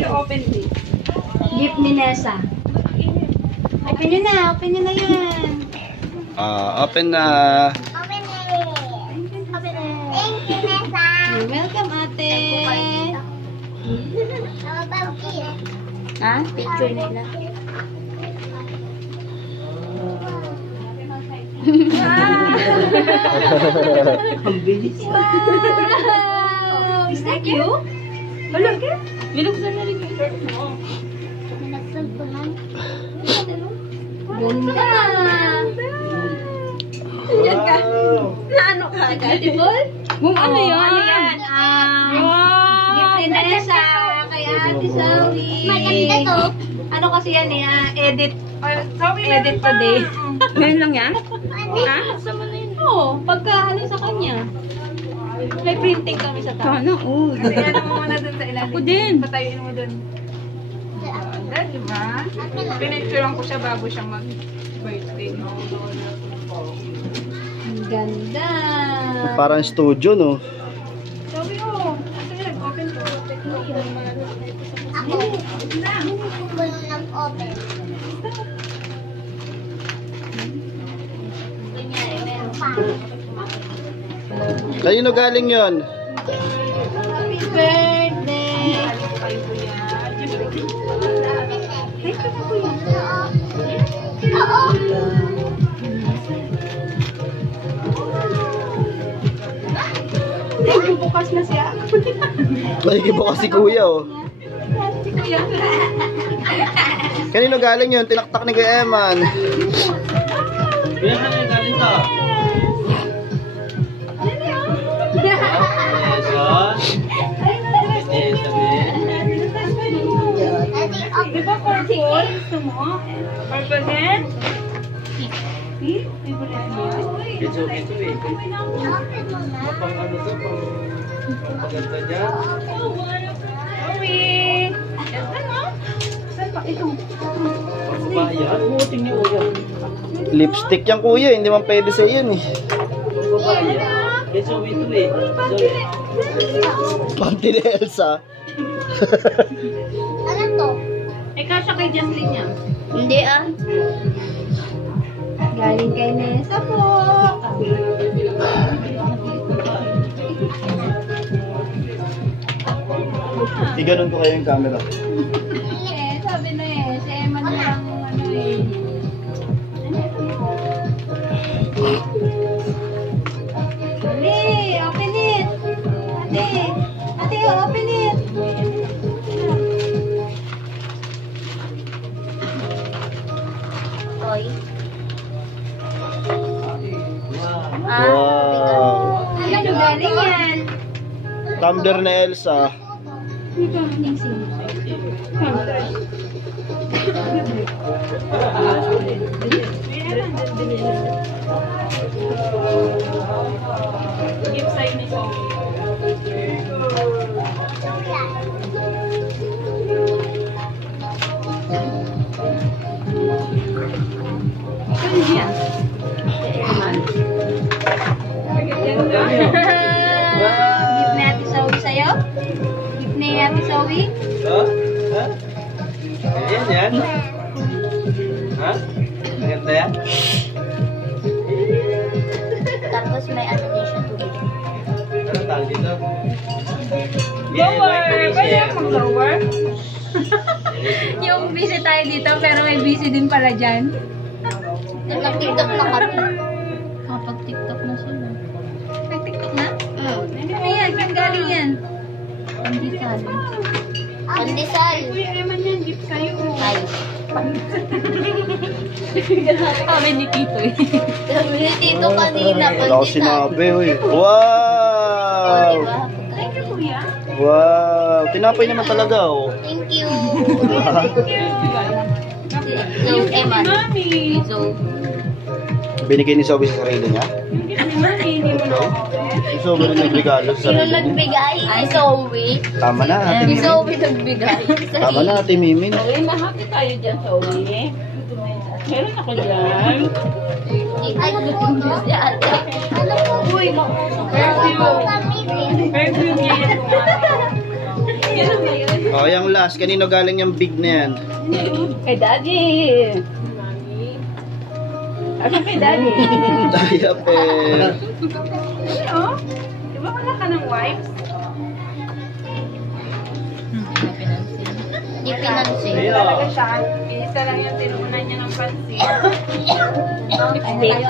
open this. Gift ni Nessa. Open nyo na. Open nyo na yan. Open na. Open it. Open it. Thank you, Nessa. You're welcome, ate. How about this? Ha? Picture nila. Ang bilis. Wow! Is that you? Wala ka? Binuksan na rin yung isa. Binuksan ko man. Ganda! Yan ka. Naano ka? Beautiful? Ano yun? Ano yan? Gift ni Nessa kay Ate Zoe. Maganda to. Ano kasi yan eh? Edit. Edit today. Ngayon lang yan? Ha? Sama na yun. Oo. Pagka ano sa kanya. May printing kami sa taas. Sana, oo. Kasi yan mo muna dun sa ilalim. Ako din. Patayuin mo dun. Diba? Pinicturean ko siya bago siya mag-birthday. Ang ganda. Parang studio, no? Sabi ko, kasi nag-open ko. Ako. Ako yung nag-open. Kunyari, meron pa. Kanino galing yon? Happy birthday! Oo. Thank you, bukas na siya. Nakikibo kasi kuya, oh. Si Kuya. Kanino galing yun? Tinaktak ni Kuya Eman. Kuya, kanino galing to? Di ba purple? Gusto mo? Purple din? See? Favorite mo? Ito eh. Open mo na. Pang ano to? Pang maganda niya? Uwi! Ganda no? Saan pa? Ito. Pang babae yan? Oo, tingnan mo yan. Lipstick yan kuya, hindi man pwede sa iyan eh. Pang babae yan. Ito eh. Panty ni Elsa. Ano to? Ikaw siya kay Jocelyn niya. Hindi ah. Galing kay Nessa po. Iganon ko kayo yung camera. Sabi na eh. Si Emma na lang ano eh. Ate, open it. Ate, open it. Toy. Wow. Ano galing yan? Tumbler na Elsa. Give sa'yo ni Sophie. Ano yan? Gift ni Ate Zoe sa'yo? Gift ni Ate Zoe? Ha? Ha? Ayan yan? Ha? Maganda yan? Tapos may ano din siya tubig. Anong tawag dito? Lower! Pwede yung mag-lower? Yung busy tayo dito pero may busy din pala dyan. Nag-tiktok na kami. Kapag-tiktok na sila. Nag-tiktok na? Oo. Ano yan? Saan galing yan? Pandesal. Pandesal. Kuya Eman yan, gift sa'yo. Ay. Kami ni Tito eh. Sabi ni Tito kanina, Wala ko pandesal. sinabi, uy. Oh, Wow! diba? Thank you, Kuya. Wow! Tinapay naman talaga, oh. Thank you. Yung Yung Eman. Mami. So, Binigay ni Sophie sa sarili niya. Yung gift ni Mami, hindi mo na Si Sophie rin nagregalo sa sino sarili niya. nagbigay? Ay, Zoe. Tama na, Ate Si Mimin. Zoe nagbigay. Tama na, Ate Mimin. Okay, ma-happy tayo dyan, Zoe. Meron ako dyan. Ay, lutundo si ate. Ano po? Uy, Perfume. gamitin. Perfume yan. Yan ba yun? Oh, yung last. Kanino galing yung big na yan? Kay Daddy. Asan kay Daddy? Diaper. Oh, di ba wala ka ng wipes? Hindi pinansin. Ayun. Talaga siya. Isa lang yung tinuunan niya ng pansin. Ay,